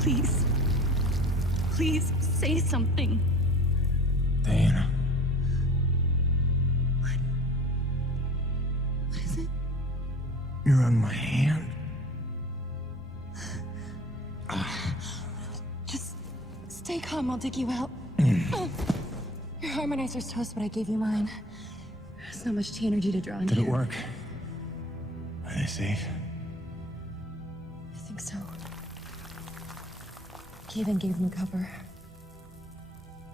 Please. Please, say something. Diana. What is it? You're on my hand. Just stay calm, I'll dig you out. Your harmonizer's toast, but I gave you mine. There's not much energy to draw on Did here. it work? Are they safe? I think so. Kaven gave them cover.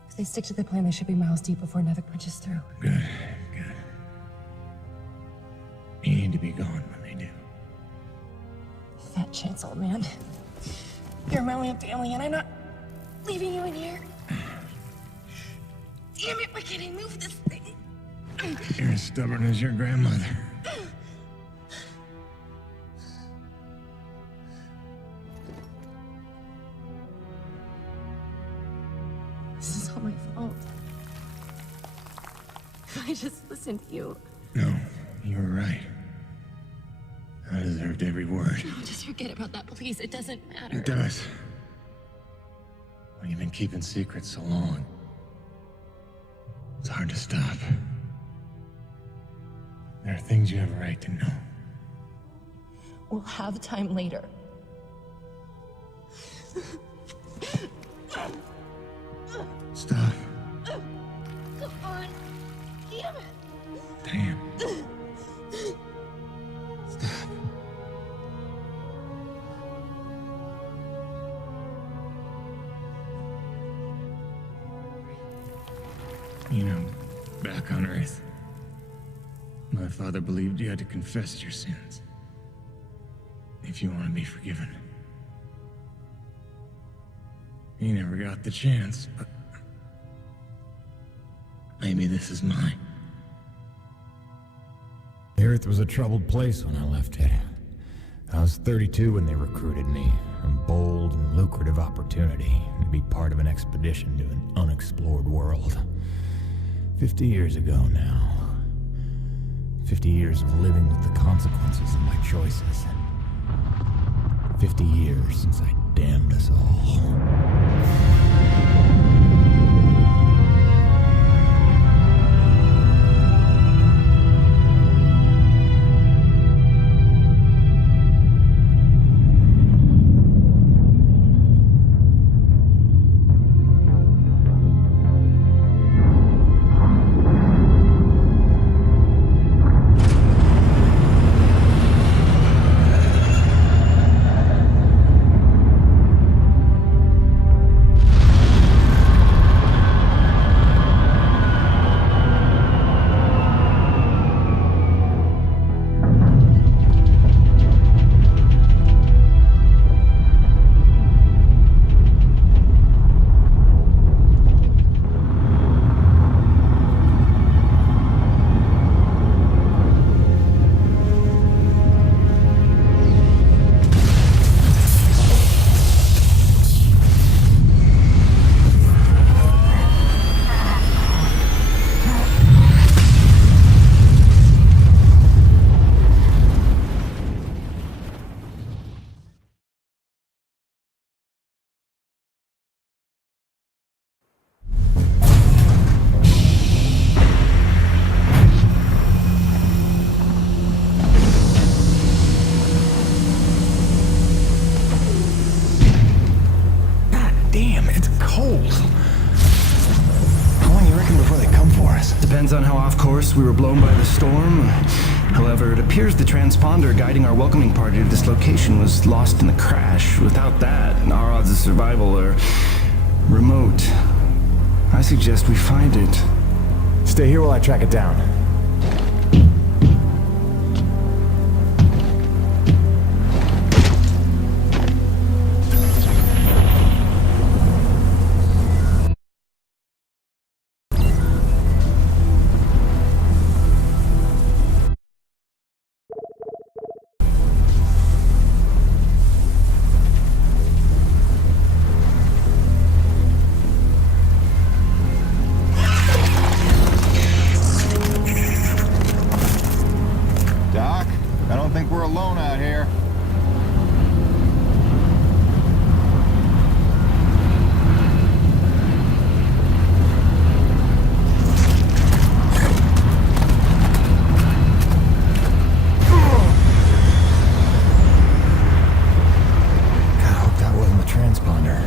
If they stick to the plan, they should be miles deep before Nevik punches through. Good, good. You need to be gone when they do. Fat chance, old man. You're my only family, and I'm not leaving you in here. Damn it, why can't I move this thing? You're as stubborn as your grandmother. This is all my fault. If I just listened to you. No, you were right. I deserved every word. No, just forget about that, please. It doesn't matter. It does. Well, you've been keeping secrets so long. It's hard to stop. There are things you have a right to know. We'll have time later. Stop. Come on. Damn it. Damn. Stop. You know, back on Earth, my father believed you had to confess your sins if you want to be forgiven. He never got the chance, but maybe this is mine. The Earth was a troubled place when I left it. I was 32 when they recruited me. A bold and lucrative opportunity to be part of an expedition to an unexplored world. 50 years ago now. 50 years of living with the consequences of my choices. 50 years since I damned us all. Depends on how off course we were blown by the storm. However, it appears the transponder guiding our welcoming party to this location was lost in the crash. Without that, our odds of survival are remote. I suggest we find it. Stay here while I track it down. alone out here. God, I hope that wasn't the transponder.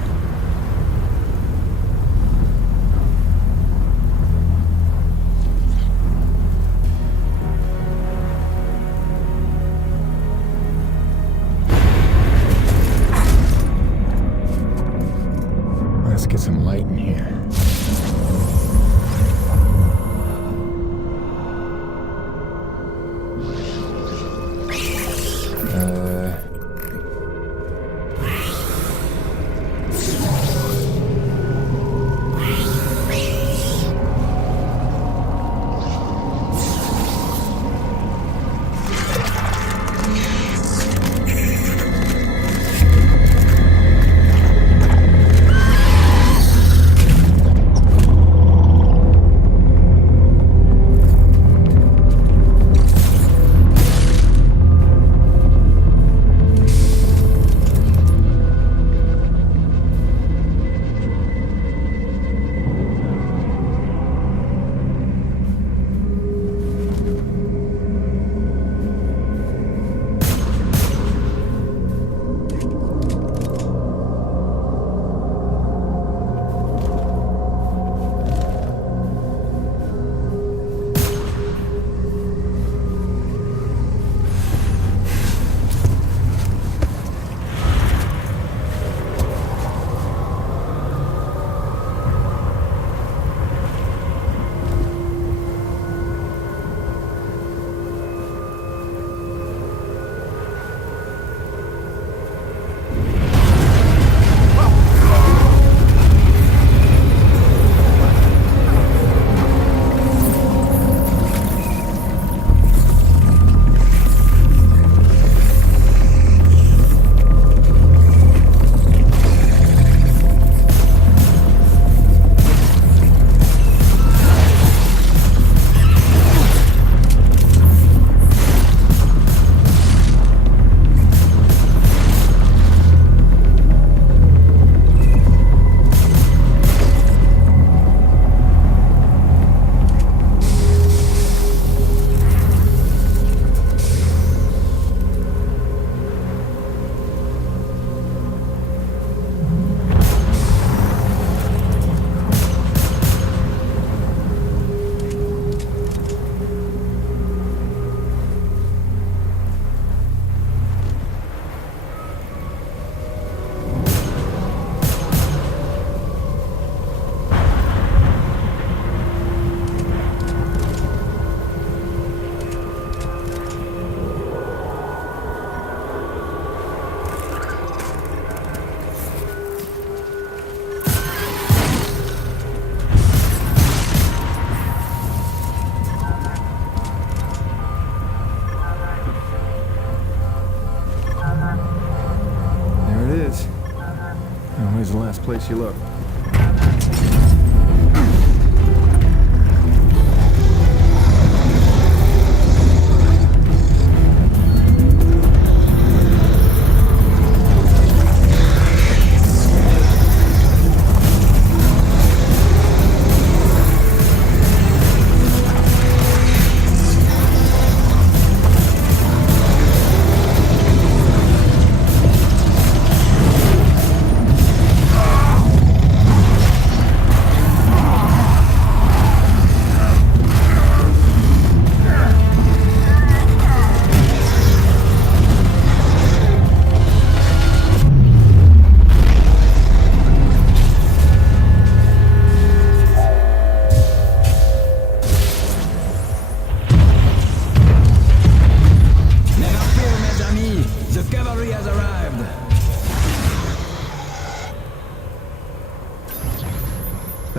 Let's get some light in here. Where's the last place you look?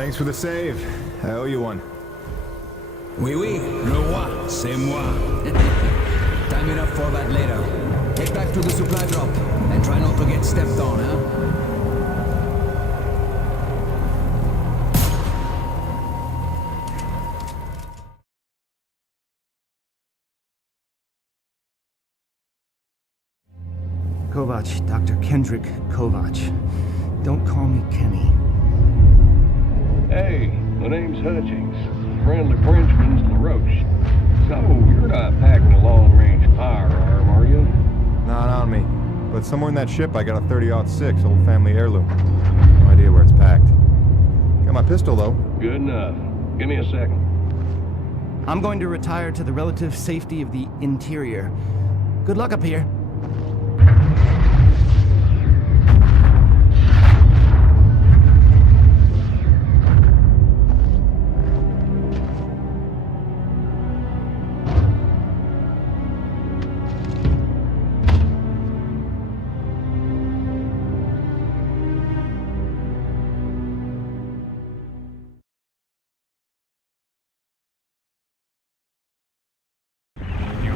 Thanks for the save. I owe you one. Oui, oui, le roi, c'est moi. Time enough for that later. Get back to the supply drop and try not to get stepped on, huh? Kovac, Dr. Kendrick Kovac. Don't call me Kenny. Hey, my name's Hutchings. Friendly Frenchman's LaRoche. So, you're not packing a long-range firearm, are you? Not on me. But somewhere in that ship I got a 30-06 old family heirloom. No idea where it's packed. Got my pistol, though. Good enough. Give me a second. I'm going to retire to the relative safety of the interior. Good luck up here.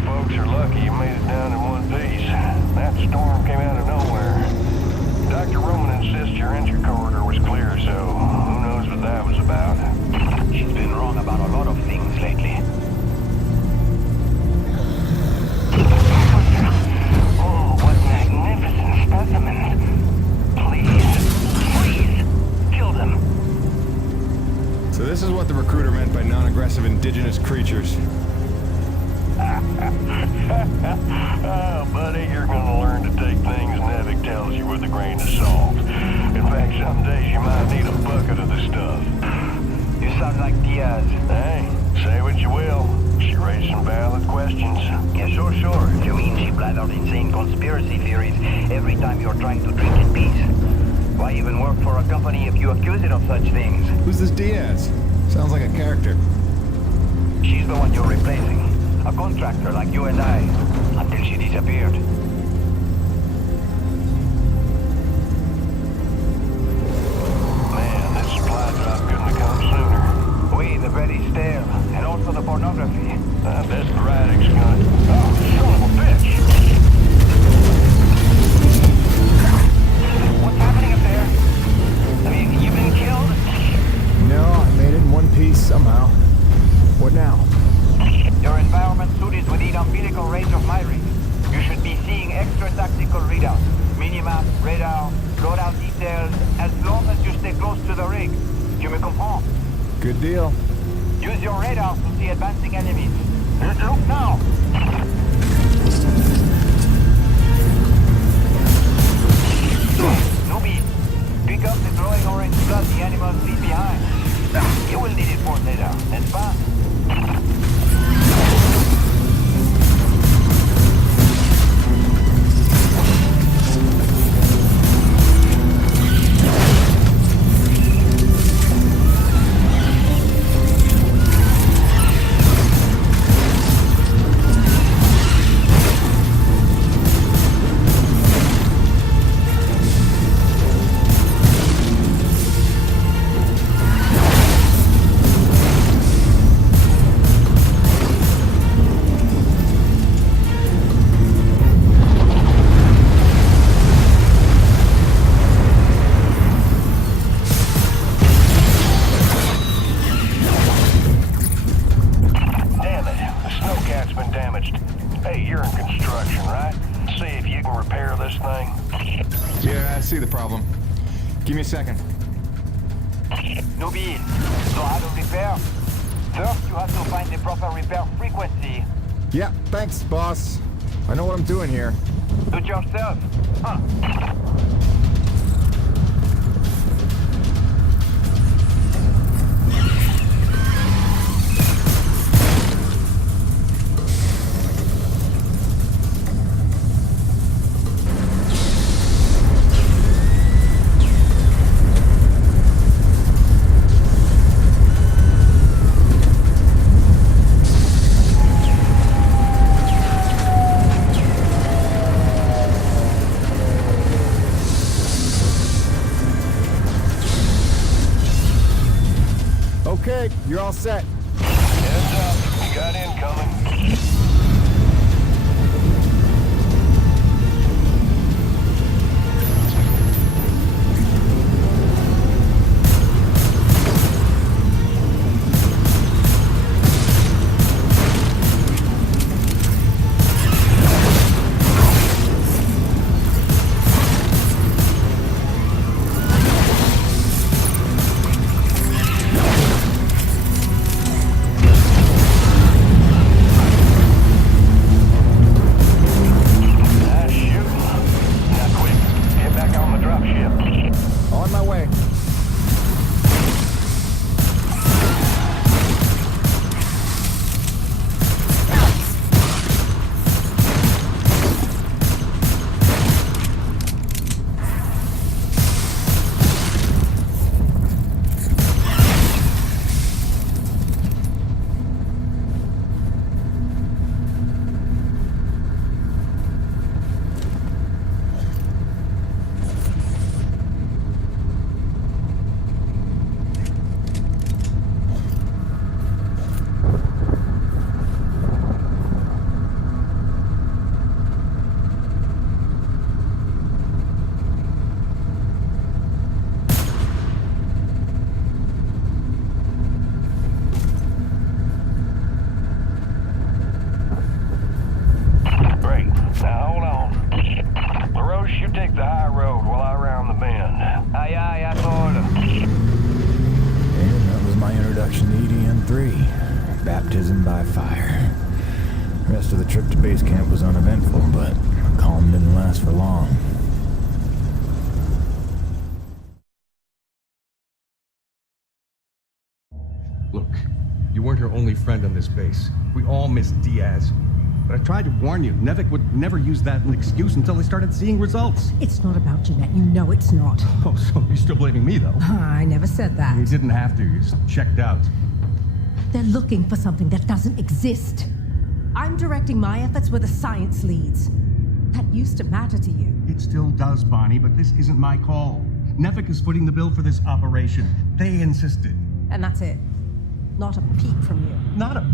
Folks are lucky you made it down in one piece. That storm came out of nowhere. Dr. Roman insists your entry corridor was clear, so who knows what that was about. She's been wrong about a lot of things lately. Oh, what magnificent specimens. Please, kill them. So this is what the recruiter meant by non-aggressive indigenous creatures. Oh, buddy, you're gonna learn to take things Nevik tells you with a grain of salt. In fact, some days you might need a bucket of the stuff. You sound like Diaz. Hey, say what you will. She raised some valid questions. Yeah, sure. You mean she blathered insane conspiracy theories every time you're trying to drink in peace? Why even work for a company if you accuse it of such things? Who's this Diaz? Sounds like a character. She's the one you're replacing. A contractor like you and I, until she disappeared. Man, this supply drop couldn't have come sooner. We, the very stale, and also the pornography. I bet the Radix gonna... Oh, son of a bitch! What's happening up there? I mean, you been killed? No, I made it in one piece somehow. What now? Your environment suit is within umbilical range of my rig. You should be seeing extra tactical readouts. Minimap, radar, loadout details, as long as you stay close to the rig. Tu me comprends? Good deal. Use your radar to see advancing enemies. Look now! Newbie, pick up the glowing orange blood the animals leave behind. You will need it for later, n'est-ce pas? See the problem. Give me a second. Newbie, so how to repair? First, you have to find the proper repair frequency. Yeah, thanks, boss. I know what I'm doing here. Do it yourself. Huh. Okay, you're all set. Heads up, you got incoming. 3, baptism by fire. The rest of the trip to base camp was uneventful, but the calm didn't last for long. Look, you weren't her only friend on this base. We all miss Diaz. But I tried to warn you. Nevik would never use that as an excuse until they started seeing results. It's not about Jeanette. You know it's not. Oh, so you're still blaming me, though? I never said that. You didn't have to. You just checked out. They're looking for something that doesn't exist. I'm directing my efforts where the science leads. That used to matter to you. It still does, Bonnie, but this isn't my call. Nevik is footing the bill for this operation. They insisted. And that's it. Not a peep from you. Not a...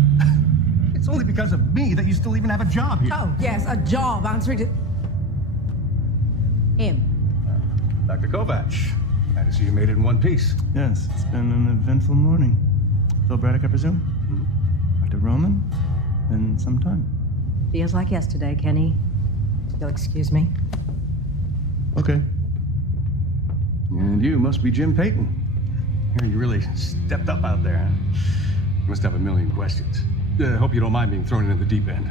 It's only because of me that you still even have a job here. Oh, yes, a job answering to... him. Dr. Kovac, glad to see you made it in one piece. Yes, it's been an eventful morning. Phil Braddock, I presume? Mm-hmm. Dr. Roman? Been some time. Feels like yesterday, Kenny. You'll excuse me. Okay. And you must be Jim Payton. Here, you really stepped up out there, huh? You must have a million questions. Hope you don't mind being thrown into the deep end.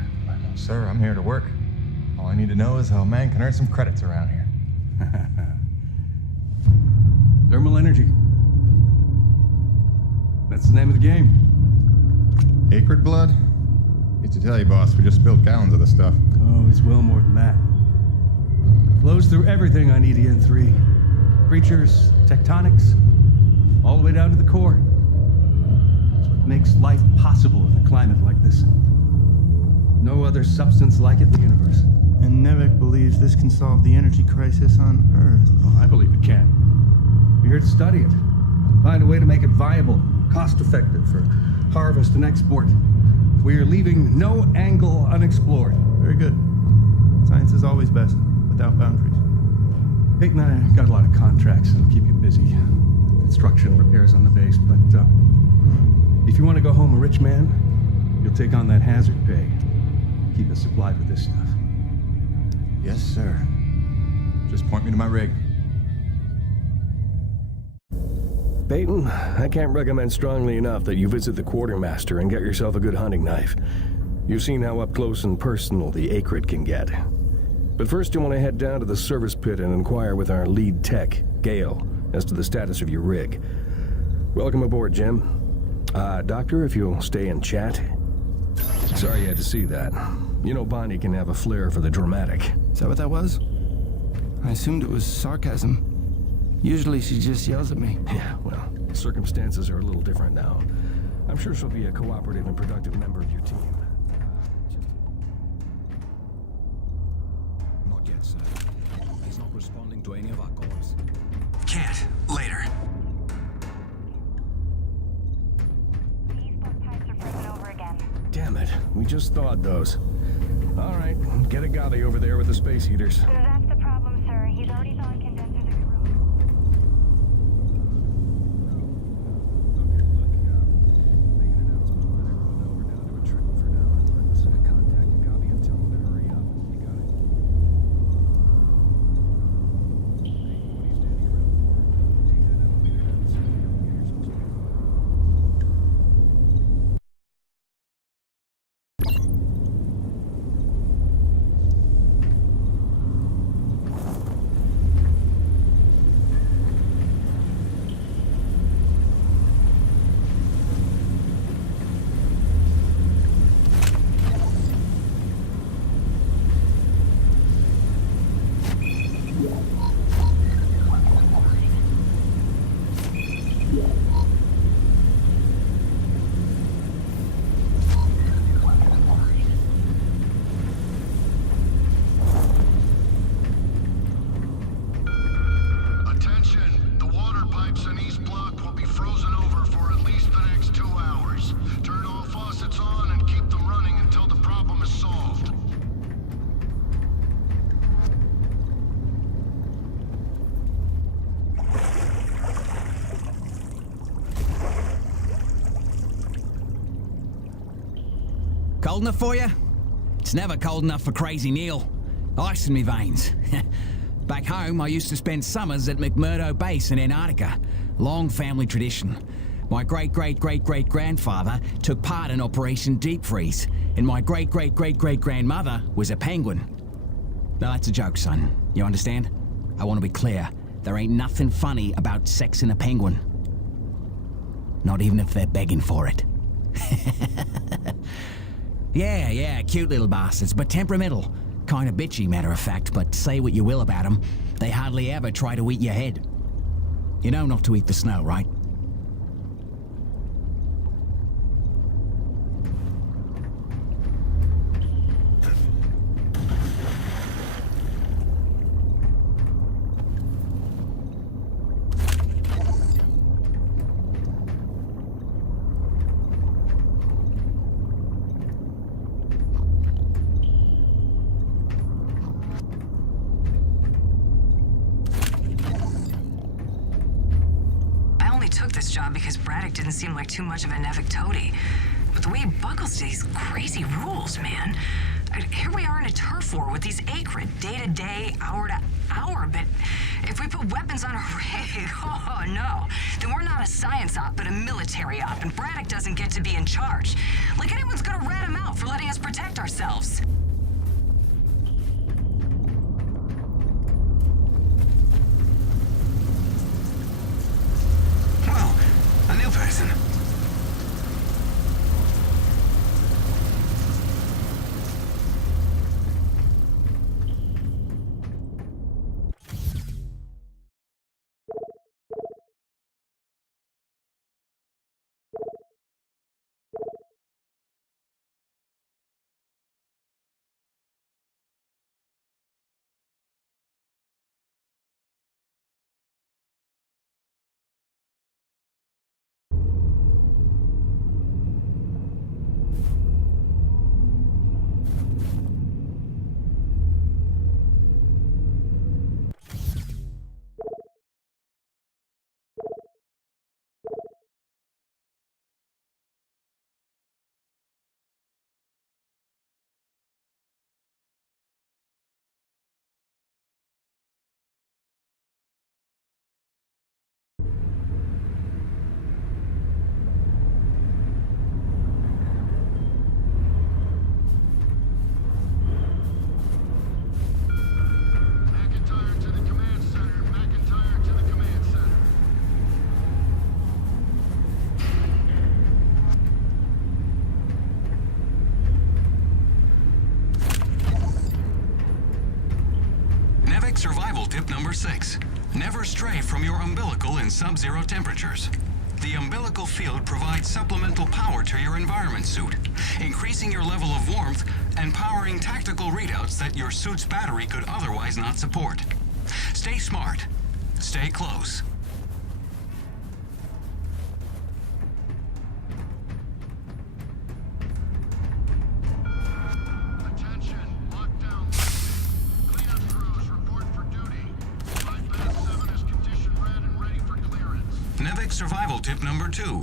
Sir, I'm here to work. All I need to know is how a man can earn some credits around here. Thermal energy. That's the name of the game. Acrid blood? Hate to tell you, boss, we just spilled gallons of the stuff. Oh, it's well more than that. Flows through everything on EDN3. Creatures, tectonics, all the way down to the core. It's what makes life possible in a climate like this. No other substance like it in the universe. And Nevik believes this can solve the energy crisis on Earth. Oh, I believe it can. We're here to study it. Find a way to make it viable, cost-effective for harvest and export. We're leaving no angle unexplored. Very good. Science is always best, without boundaries. Peyton and I got a lot of contracts that'll keep you busy. Construction, repairs on the base, but if you want to go home a rich man, you'll take on that hazard pay. Keep us supplied with this stuff. Yes, sir. Just point me to my rig. Peyton, I can't recommend strongly enough that you visit the quartermaster and get yourself a good hunting knife. You've seen how up close and personal the acrid can get. But first you want to head down to the service pit and inquire with our lead tech, Gale, as to the status of your rig. Welcome aboard, Jim. Doctor, if you'll stay and chat. Sorry you had to see that. You know Bonnie can have a flair for the dramatic. Is that what that was? I assumed it was sarcasm. Usually she just yells at me. Yeah, well, circumstances are a little different now. I'm sure she'll be a cooperative and productive member of your team. Not yet, sir. He's not responding to any of our calls. Can't. Later. These pump pipes are frozen over again. Damn it. We just thawed those. All right, get Agave over there with the space heaters. That's the problem, sir. He's already thawing condensers in the room. Okay, look, make an announcement and let everyone know we're down to a trickle for now. But contact Agave and tell him to hurry up. You got it? Hey, what are you standing around for? Take that elevator down the circle and get yourself some Attention! The water pipes in East Block will be frozen over for at least the next 2 hours. Turn all faucets on and keep them running until the problem is solved. Cold enough for you? It's never cold enough for Crazy Neil. Ice in me veins. Back home, I used to spend summers at McMurdo Base in Antarctica. Long family tradition. My great-great-great-great-grandfather took part in Operation Deep Freeze, and my great-great-great-great-grandmother was a penguin. Now that's a joke, son. You understand? I want to be clear. There ain't nothing funny about sexing a penguin. Not even if they're begging for it. Yeah, cute little bastards, but temperamental. Kind of bitchy, matter of fact, but say what you will about them, they hardly ever try to eat your head. You know not to eat the snow, right? Because Braddock didn't seem like too much of a Nevik toady. But the way he buckles to these crazy rules, man. Here we are in a turf war with these Acrid, day to day, hour to hour, but if we put weapons on a rig, oh no, then we're not a science op, but a military op, and Braddock doesn't get to be in charge. Like anyone's gonna rat him out for letting us protect ourselves. A new person. Survival tip number 6. Never stray from your umbilical in sub-zero temperatures. The umbilical field provides supplemental power to your environment suit, increasing your level of warmth and powering tactical readouts that your suit's battery could otherwise not support. Stay smart. Stay close. Survival tip number 2.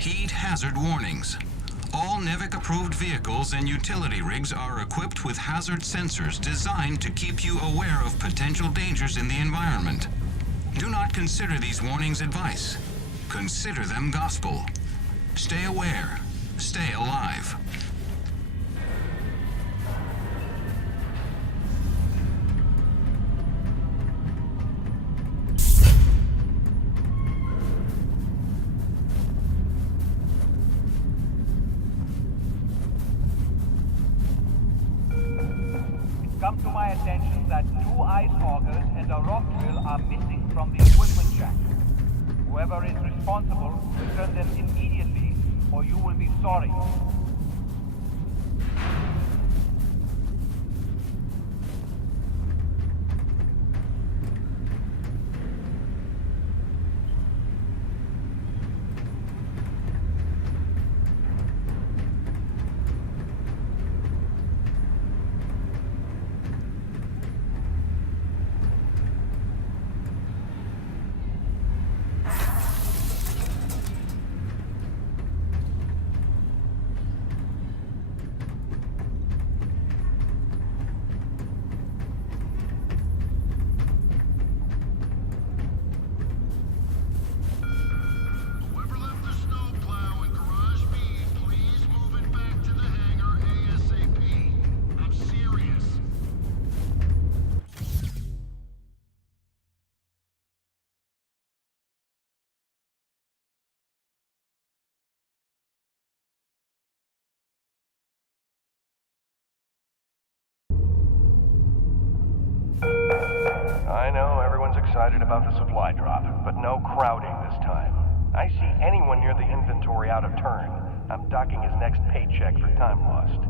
Heed hazard warnings. All Nevik-approved vehicles and utility rigs are equipped with hazard sensors designed to keep you aware of potential dangers in the environment. Do not consider these warnings advice. Consider them gospel. Stay aware. Stay alive. Come to my attention that 2 ice augers and a rock drill are missing from the equipment shack. Whoever is responsible, return them immediately, or you will be sorry. I know everyone's excited about the supply drop, but no crowding this time. I see anyone near the inventory out of turn. I'm docking his next paycheck for time lost.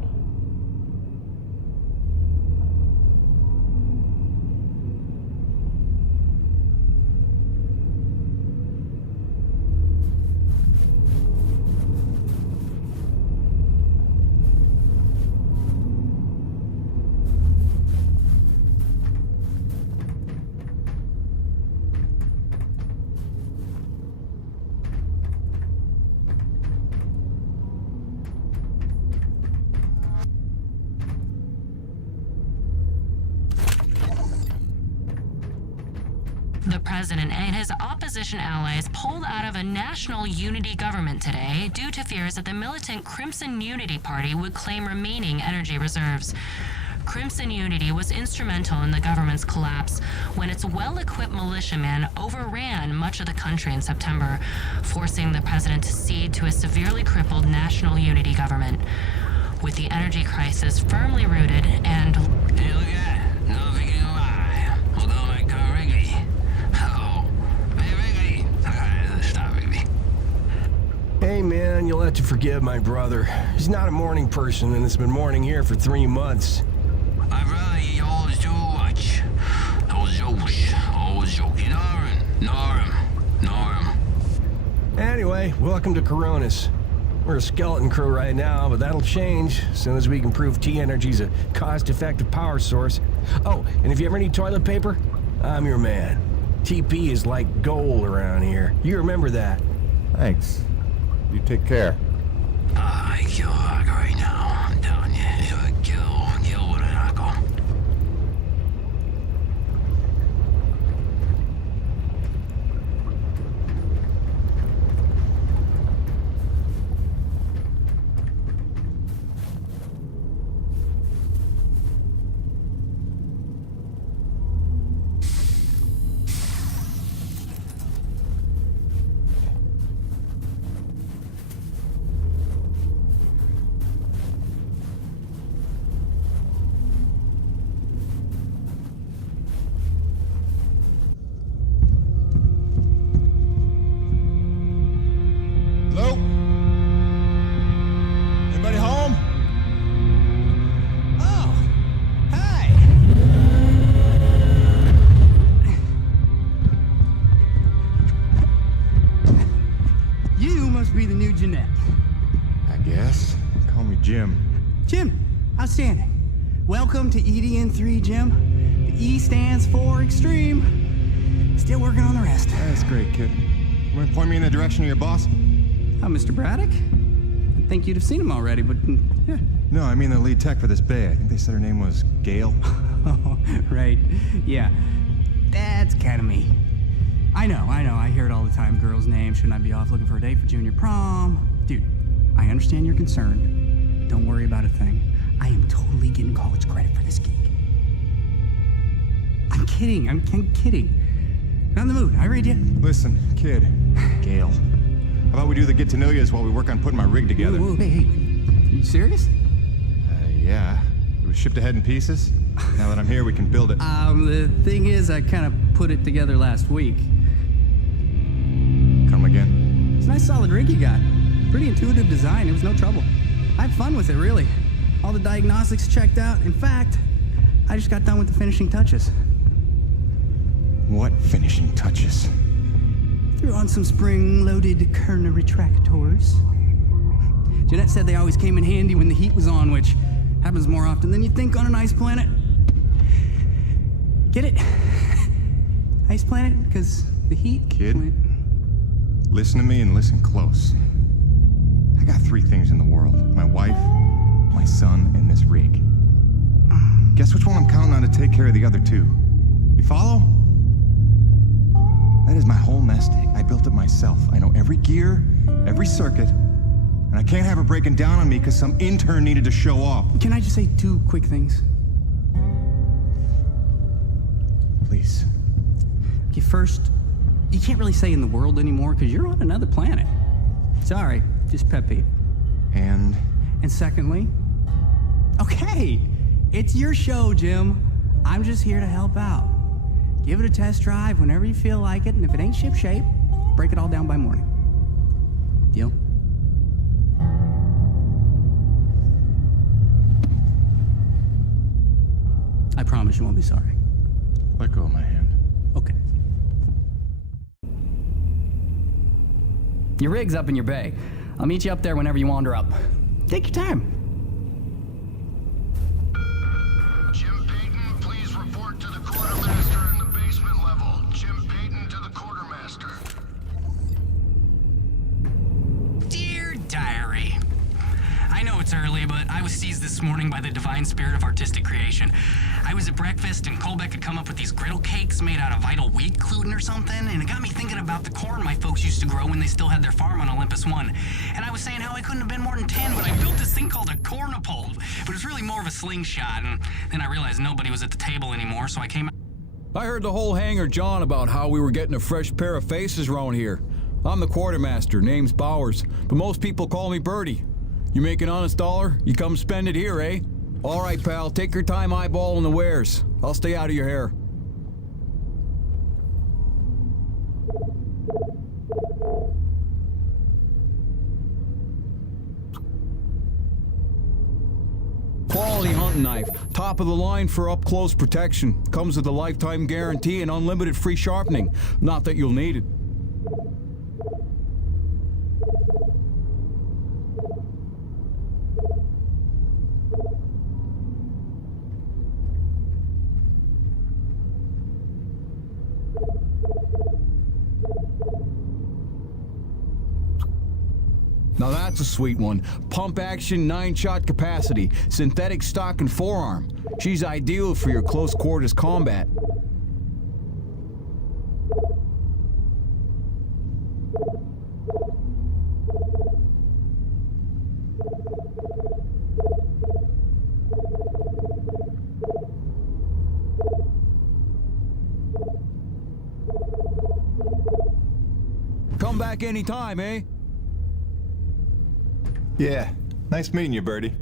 The president and his opposition allies pulled out of a national unity government today due to fears that the militant Crimson Unity Party would claim remaining energy reserves. Crimson Unity was instrumental in the government's collapse when its well-equipped militiamen overran much of the country in September, forcing the president to cede to a severely crippled national unity government. With the energy crisis firmly rooted and... Hey, look at that. No thinking why. Although my car Wrigley. Oh. Hey, Wrigley. Stop, Wrigley. Hey, man, you'll have to forgive my brother. He's not a morning person, and it's been morning here for 3 months. My brother, he always do much. Always joking. Norm. Anyway, welcome to Coronis. We're a skeleton crew right now, but that'll change as soon as we can prove T-Energy's a cost-effective power source. Oh, and if you ever need toilet paper, I'm your man. TP is like gold around here. You remember that. Thanks. You take care. I kill Hawk right now. I'm telling you. Kill with an alcohol. Hello? Anybody home? Oh, hi. You must be the new Jeanette. I guess. Call me Jim. Jim, outstanding. Welcome to EDN3, Jim. The E stands for extreme. Still working on the rest. That's great, kid. You want to point me in the direction of your boss? Oh, Mr. Braddock? I think you'd have seen him already, but yeah. No, I mean the lead tech for this bay. I think they said her name was Gail. Oh, right. Yeah. That's kind of me. I know. I hear it all the time. Girl's name. Shouldn't I be off looking for a date for junior prom? Dude, I understand you're concerned. Don't worry about a thing. I am totally getting college credit for this gig. I'm kidding. I'm kidding. Not in the mood. I read you. Listen, kid. Gail. How about we do the get-to-know-yous while we work on putting my rig together? Whoa, hey. Are you serious? Yeah. It was shipped ahead in pieces. Now that I'm here, we can build it. The thing is, I kind of put it together last week. Come again? It's a nice solid rig you got. Pretty intuitive design. It was no trouble. I had fun with it, really. All the diagnostics checked out. In fact, I just got done with the finishing touches. What finishing touches? Threw on some spring-loaded Kerner retractors. Jeanette said they always came in handy when the heat was on, which happens more often than you'd think on an ice planet. Get it? Ice planet? Because the heat... Kid, listen to me and listen close. I got 3 things in the world. My wife, my son, and this rig. Guess which one I'm counting on to take care of the other 2? You follow? That is my whole nest egg. I built it myself. I know every gear, every circuit, and I can't have her breaking down on me because some intern needed to show off. Can I just say 2 quick things? Please. Okay, first, you can't really say in the world anymore because you're on another planet. Sorry, just pet peeve. And secondly, okay, it's your show, Jim. I'm just here to help out. Give it a test drive whenever you feel like it, and if it ain't shipshape, break it all down by morning. Deal? I promise you won't be sorry. Let go of my hand. Okay. Your rig's up in your bay. I'll meet you up there whenever you wander up. Take your time. Jim Payton, please report to the quartermaster in the basement level. Jim Payton to the quartermaster. Dear Diary, I know it's early, but I was seized this morning by the divine spirit of artistic creation. I was at breakfast and Colbeck had come up with these griddle cakes made out of vital wheat gluten or something, and it got me thinking about the corn my folks used to grow when they still had their farm on Olympus 1. And I was saying how I couldn't have been more than 10 when I built this thing called a cornapole, but it was really more of a slingshot, and then I realized nobody was at the table anymore, so I came out. I heard the whole hangar John about how we were getting a fresh pair of faces around here. I'm the quartermaster, name's Bowers, but most people call me Birdie. You make an honest dollar, you come spend it here, eh? All right, pal, take your time eyeballing the wares. I'll stay out of your hair. Quality hunting knife, top of the line for up-close protection. Comes with a lifetime guarantee and unlimited free sharpening. Not that you'll need it. Now that's a sweet one. Pump action, 9-shot capacity, synthetic stock and forearm. She's ideal for your close quarters combat. Come back anytime, eh? Yeah, nice meeting you, Birdie.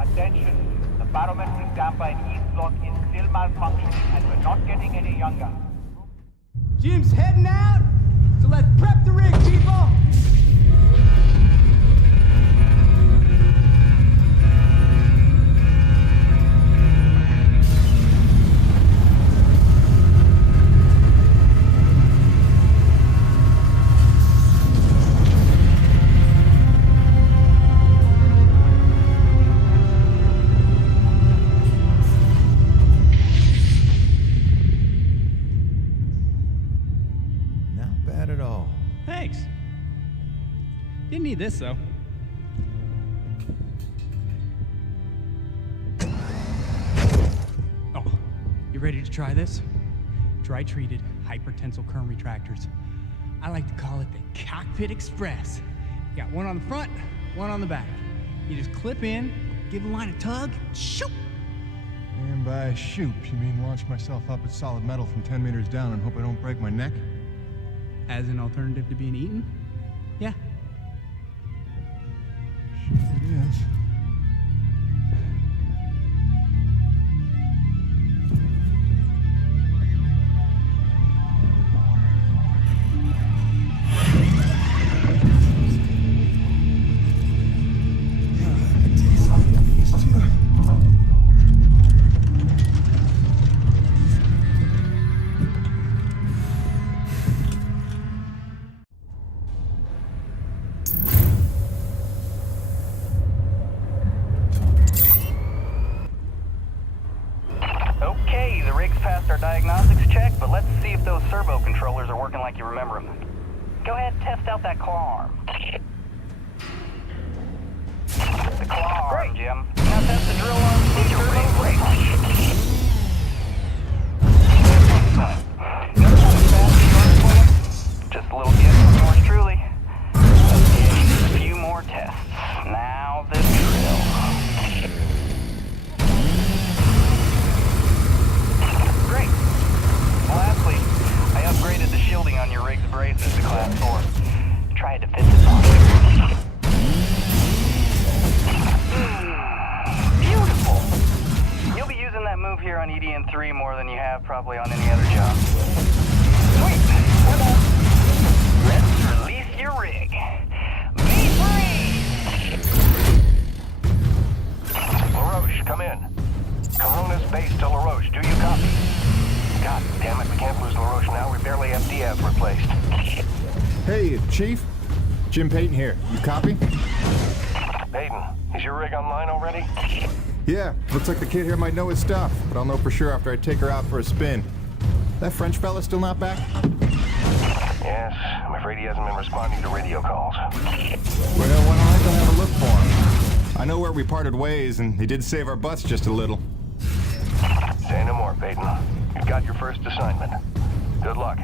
Attention, the barometric damper in East Block is still malfunctioning and we're not getting any younger. Jim's heading out, so let's prep the rig, people! Thanks. Didn't need this, though. Oh, you ready to try this? Dry-treated hypertensile current retractors. I like to call it the Cockpit Express. You got one on the front, one on the back. You just clip in, give the line a tug, shoot! And by shoot, you mean launch myself up at solid metal from 10 meters down and hope I don't break my neck? As an alternative to being eaten? Yeah. Shoot it is. Let's see if those servo controllers are working like you remember them. Go ahead and test out that claw arm. The claw arm, Jim. Now test the drill arm and your servo brake. Just a little gift from yours truly. Okay, a few more tests. Now the drill. Great. Lastly, I upgraded the shielding on your rig's braces to Class 4. Try a defensive posture. Beautiful. You'll be using that move here on EDN3 more than you have probably on any other job. Sweet. We're done. Let's release your rig. Be free! LaRoche, come in. Corona's base to LaRoche. Do you copy? God damn it, we can't lose LaRoche now. We barely have Diaz replaced. Hey, Chief. Jim Payton here. You copy? Peyton, is your rig online already? Yeah, looks like the kid here might know his stuff, but I'll know for sure after I take her out for a spin. That French fella still not back? Yes, I'm afraid he hasn't been responding to radio calls. Well, why don't I go have a look for him? I know where we parted ways, and he did save our butts just a little. Say no more, Peyton. You've got your first assignment. Good luck.